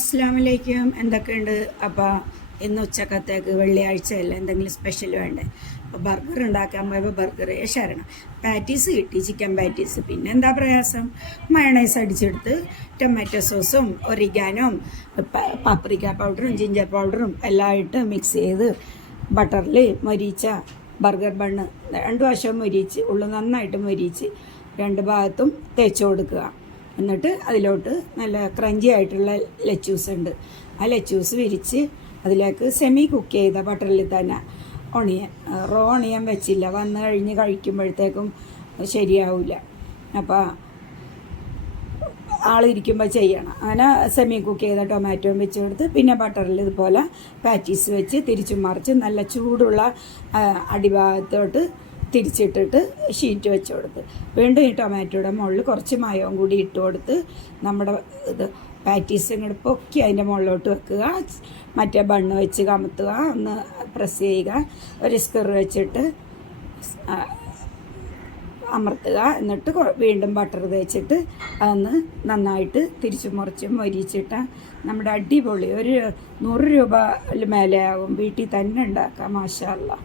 അസ്സാമലൈക്കും എന്തൊക്കെയുണ്ട്? അപ്പോൾ ഇന്ന് ഉച്ചക്കത്തേക്ക് വെള്ളിയാഴ്ചയല്ല എന്തെങ്കിലും സ്പെഷ്യൽ വേണ്ടേ? അപ്പോൾ ബർഗർ ഉണ്ടാക്കാൻ പോയപ്പോൾ ബർഗർ ശരണം പാറ്റീസ് കിട്ടി ചിക്കൻ പാറ്റീസ് പിന്നെ എന്താ പ്രയാസം? മയണൈസ് അടിച്ചെടുത്ത് ടൊമാറ്റോ സോസും ഒറിഗാനും പപ്രിക്ക പൗഡറും ജിഞ്ചർ പൗഡറും എല്ലാം ഇട്ട് മിക്സ് ചെയ്ത് ബട്ടറിൽ മൊരീച്ച ബർഗർ ബണ്ണ് രണ്ട് വശവും മൊരിച്ച് ഉള്ളു നന്നായിട്ട് മൊരിച്ച് രണ്ട് ഭാഗത്തും തേച്ച് കൊടുക്കുക. എന്നിട്ട് അതിലോട്ട് നല്ല ക്രഞ്ചി ആയിട്ടുള്ള ലച്ചൂസ് ഉണ്ട്. ആ ലച്ചൂസ് വിരിച്ച് അതിലേക്ക് സെമി കുക്ക് ചെയ്ത ബട്ടറിൽ തന്നെ ഒണിയൻ റോ ഒണിയൻ വെച്ചില്ല. വന്ന് കഴിഞ്ഞ് കഴിക്കുമ്പോഴത്തേക്കും ശരിയാവില്ല അപ്പോൾ ആളിരിക്കുമ്പോൾ ചെയ്യണം. അങ്ങനെ സെമി കുക്ക് ചെയ്ത ടൊമാറ്റോയും വെച്ച് കൊടുത്ത് പിന്നെ ബട്ടറിൽ ഇതുപോലെ പാറ്റീസ് വെച്ച് തിരിച്ചു മറിച്ച് നല്ല ചൂടുള്ള അടിഭാഗത്തോട്ട് തിരിച്ചിട്ടിട്ട് ഷീറ്റ് വെച്ച് കൊടുത്ത്. വീണ്ടും ഈ ടൊമാറ്റോയുടെ മുകളിൽ കുറച്ച് മയവും കൂടി ഇട്ട് കൊടുത്ത് നമ്മുടെ ഇത് പാറ്റീസ് ഇങ്ങോട്ട് പൊക്കി അതിന്റെ മുകളിലോട്ട് വെക്കുക. മറ്റേ ബണ്ണ് വെച്ച് കമത്തുക. ഒന്ന് പ്രസ് ചെയ്യുക. ഒരു സ്കർ വെച്ചിട്ട് അമർത്തുക. എന്നിട്ട് വീണ്ടും ബട്ടർ തേച്ചിട്ട് അതൊന്ന് നന്നായിട്ട് തിരിച്ചു മുറിച്ച് മൊരിച്ചിട്ട് നമ്മുടെ അടിപൊളി ഒരു നൂറ് രൂപ മേലെ ആവും. വീട്ടിൽ തന്നെ ഉണ്ടാക്കാം മാഷാ അല്ലാ